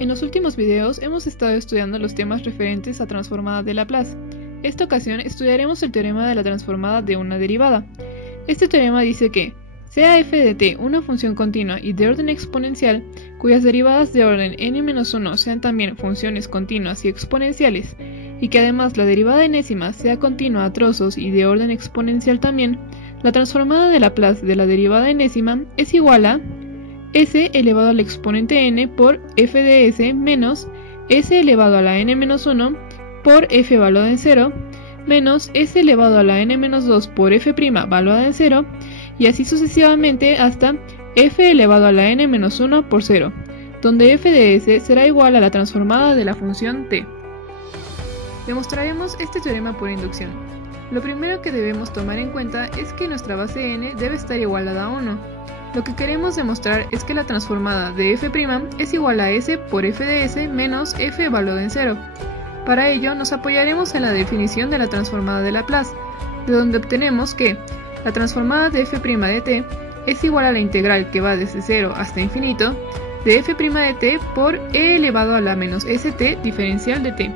En los últimos videos hemos estado estudiando los temas referentes a transformadas de Laplace. Esta ocasión estudiaremos el teorema de la transformada de una derivada. Este teorema dice que, sea f de t una función continua y de orden exponencial, cuyas derivadas de orden n-1 sean también funciones continuas y exponenciales, y que además la derivada enésima sea continua a trozos y de orden exponencial también, la transformada de Laplace de la derivada enésima es igual a s elevado al exponente n por f de s menos s elevado a la n-1 por f valuada en 0 menos s elevado a la n-2 por f' valuada en 0 y así sucesivamente hasta f elevado a la n-1 por 0, donde f de s será igual a la transformada de la función t. Demostraremos este teorema por inducción. Lo primero que debemos tomar en cuenta es que nuestra base n debe estar igualada a 1. Lo que queremos demostrar es que la transformada de f' es igual a s por f de s menos f valuada en 0. Para ello nos apoyaremos en la definición de la transformada de Laplace, de donde obtenemos que la transformada de f' de t es igual a la integral que va desde 0 hasta infinito de f' de t por e elevado a la menos st diferencial de t.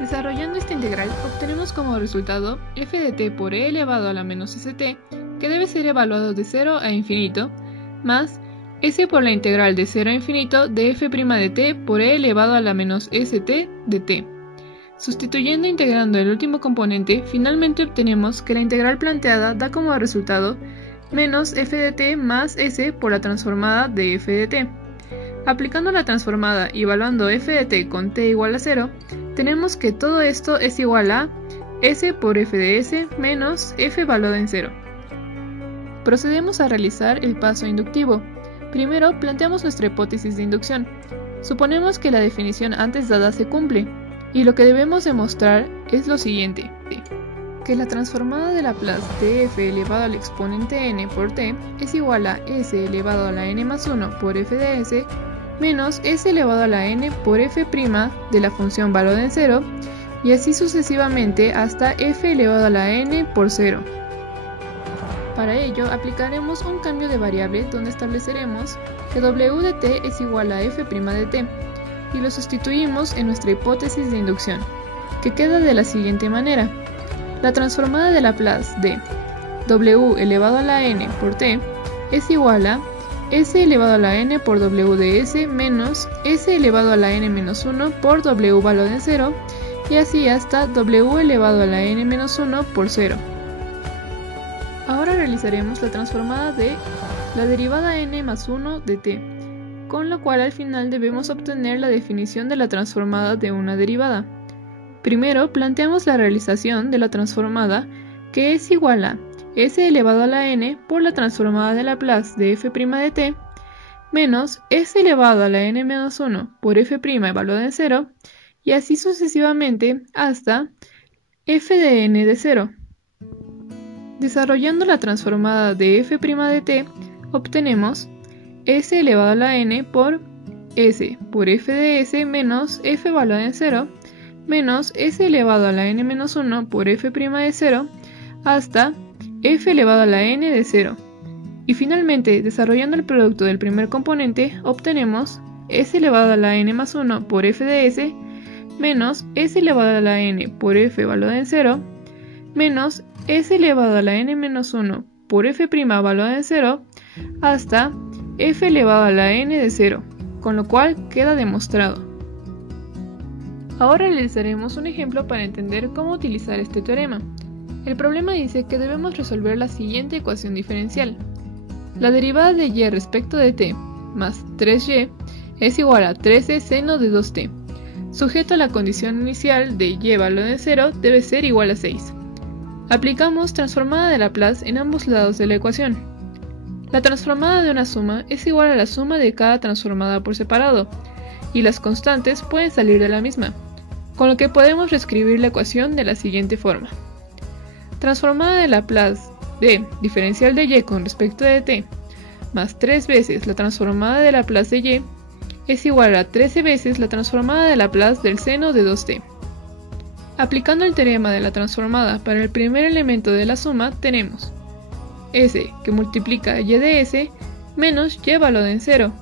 Desarrollando esta integral obtenemos como resultado f de t por e elevado a la menos st, que debe ser evaluado de 0 a infinito, más s por la integral de 0 a infinito de f' de t por e elevado a la menos st de t. Sustituyendo e integrando el último componente, finalmente obtenemos que la integral planteada da como resultado menos f de t más s por la transformada de f de t. Aplicando la transformada y evaluando f de t con t igual a 0, tenemos que todo esto es igual a s por f de s menos f valuada en 0. Procedemos a realizar el paso inductivo. Primero planteamos nuestra hipótesis de inducción. Suponemos que la definición antes dada se cumple, y lo que debemos demostrar es lo siguiente: que la transformada de Laplace de f elevado al exponente n por t es igual a s elevado a la n más 1 por f de s menos s elevado a la n por f' de la función valuada en 0, y así sucesivamente hasta f elevado a la n por 0. Para ello aplicaremos un cambio de variable donde estableceremos que w de t es igual a f' de t y lo sustituimos en nuestra hipótesis de inducción, que queda de la siguiente manera: la transformada de Laplace de w elevado a la n por t es igual a s elevado a la n por w de s menos s elevado a la n-1 por w valuada en 0 y así hasta w elevado a la n-1 por 0. Ahora realizaremos la transformada de la derivada n más 1 de t, con lo cual al final debemos obtener la definición de la transformada de una derivada. Primero planteamos la realización de la transformada, que es igual a s elevado a la n por la transformada de Laplace de f' de t menos s elevado a la n-1 por f' evaluada en 0 y así sucesivamente hasta f de n de 0. Desarrollando la transformada de f' de t, obtenemos s elevado a la n por s por f de s menos f valuada en 0 menos s elevado a la n-1 por f' de 0 hasta f elevado a la n de 0. Y finalmente, desarrollando el producto del primer componente, obtenemos s elevado a la n más 1 por f de s menos s elevado a la n por f valuada en 0 menos s elevado a la n-1 por f' valuada en 0 hasta f elevado a la n de 0, con lo cual queda demostrado. Ahora realizaremos un ejemplo para entender cómo utilizar este teorema. El problema dice que debemos resolver la siguiente ecuación diferencial. La derivada de y respecto de t más 3y es igual a 13 seno de 2t. Sujeto a la condición inicial de y valuada en 0 debe ser igual a 6. Aplicamos transformada de Laplace en ambos lados de la ecuación. La transformada de una suma es igual a la suma de cada transformada por separado, y las constantes pueden salir de la misma, con lo que podemos reescribir la ecuación de la siguiente forma. Transformada de Laplace de diferencial de y con respecto de t más 3 veces la transformada de Laplace de y es igual a 13 veces la transformada de Laplace del seno de 2t. Aplicando el teorema de la transformada para el primer elemento de la suma, tenemos s que multiplica y de s menos y valuada en 0,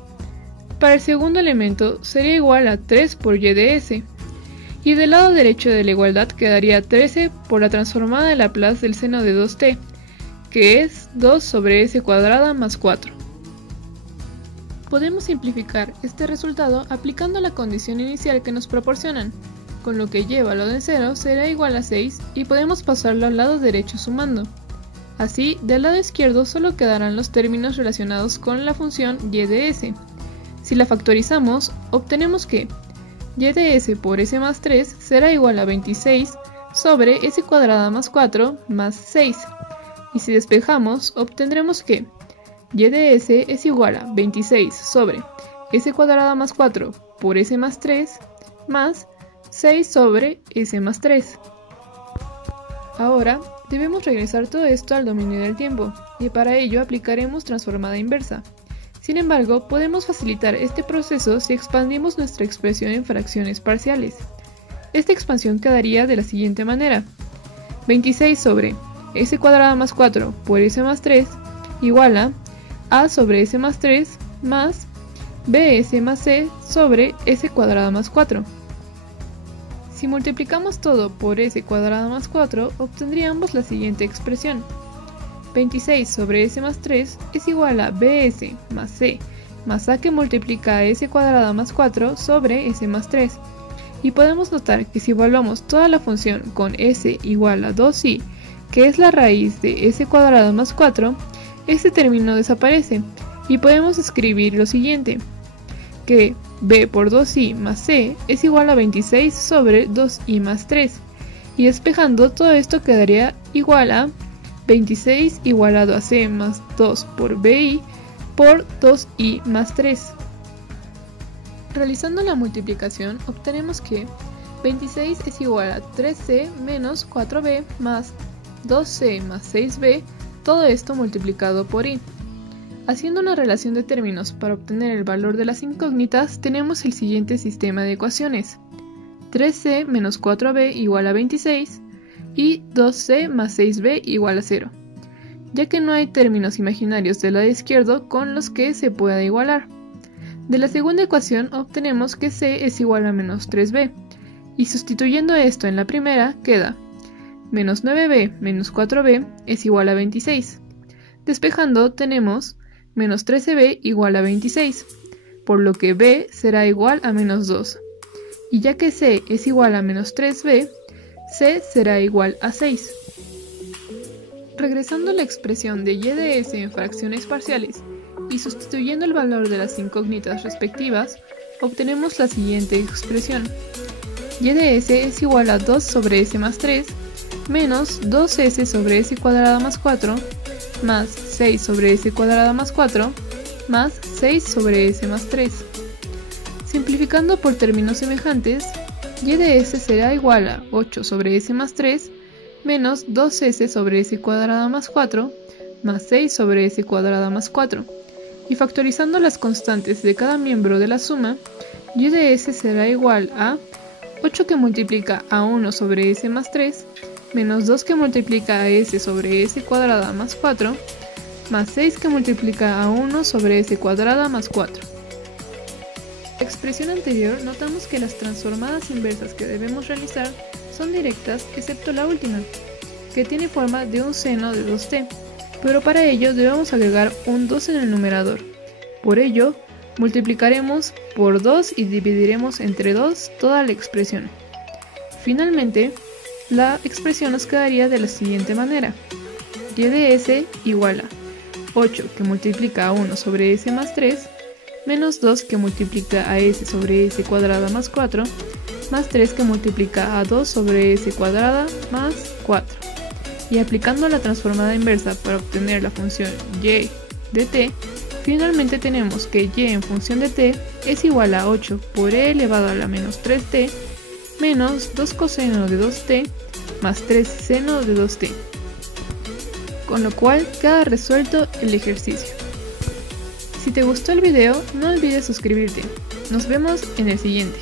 para el segundo elemento sería igual a 3 por y de s, y del lado derecho de la igualdad quedaría 13 por la transformada de Laplace del seno de 2t, que es 2 sobre s cuadrada más 4. Podemos simplificar este resultado aplicando la condición inicial que nos proporcionan, con lo que y valor de 0 será igual a 6 y podemos pasarlo al lado derecho sumando. Así, del lado izquierdo solo quedarán los términos relacionados con la función y de s. Si la factorizamos, obtenemos que y de s por s más 3 será igual a 26 sobre s cuadrada más 4 más 6. Y si despejamos, obtendremos que y de s es igual a 26 sobre s cuadrada más 4 por s más 3 más 6 sobre s más 3. Ahora debemos regresar todo esto al dominio del tiempo, y para ello aplicaremos transformada inversa. Sin embargo, podemos facilitar este proceso si expandimos nuestra expresión en fracciones parciales. Esta expansión quedaría de la siguiente manera: 26 sobre s cuadrada más 4 por s más 3 igual a sobre s más 3 más bs más c sobre s cuadrada más 4. Si multiplicamos todo por s cuadrada más 4, obtendríamos la siguiente expresión: 26 sobre s más 3 es igual a bs más c más a que multiplica a s cuadrada más 4 sobre s más 3. Y podemos notar que si evaluamos toda la función con s igual a 2i, que es la raíz de s cuadrada más 4, este término desaparece y podemos escribir lo siguiente, que b por 2i más c es igual a 26 sobre 2i más 3, y despejando todo esto quedaría igual a 26 igualado a c más 2 por bi por 2i más 3. Realizando la multiplicación obtenemos que 26 es igual a 3c menos 4b más 2c más 6b, todo esto multiplicado por i. Haciendo una relación de términos para obtener el valor de las incógnitas, tenemos el siguiente sistema de ecuaciones: 3c menos 4b igual a 26 y 2c más 6b igual a 0, ya que no hay términos imaginarios del lado izquierdo con los que se pueda igualar. De la segunda ecuación obtenemos que c es igual a menos 3b, y sustituyendo esto en la primera queda menos 9b menos 4b es igual a 26. Despejando tenemos menos 13b igual a 26, por lo que b será igual a menos 2. Y ya que c es igual a menos 3b, c será igual a 6. Regresando a la expresión de y de s en fracciones parciales y sustituyendo el valor de las incógnitas respectivas, obtenemos la siguiente expresión: y de s es igual a 2 sobre s más 3 menos 2s sobre s cuadrada más 4 más 6 sobre s cuadrada más 4 más 6 sobre s más 3. Simplificando por términos semejantes, y de s será igual a 8 sobre s más 3 menos 2s sobre s cuadrada más 4 más 6 sobre s cuadrada más 4. Y factorizando las constantes de cada miembro de la suma, y de s será igual a 8 que multiplica a 1 sobre s más 3 menos 2 que multiplica a s sobre s cuadrada más 4, más 6 que multiplica a 1 sobre s cuadrada más 4. En la expresión anterior notamos que las transformadas inversas que debemos realizar son directas excepto la última, que tiene forma de un seno de 2t, pero para ello debemos agregar un 2 en el numerador. Por ello, multiplicaremos por 2 y dividiremos entre 2 toda la expresión. Finalmente, la expresión nos quedaría de la siguiente manera: y de s igual a 8 que multiplica a 1 sobre s más 3, menos 2 que multiplica a s sobre s cuadrada más 4, más 3 que multiplica a 2 sobre s cuadrada más 4. Y aplicando la transformada inversa para obtener la función y de t, finalmente tenemos que y en función de t es igual a 8 por e elevado a la menos 3t menos 2 coseno de 2t más 3 seno de 2t, con lo cual queda resuelto el ejercicio. Si te gustó el video, no olvides suscribirte. Nos vemos en el siguiente.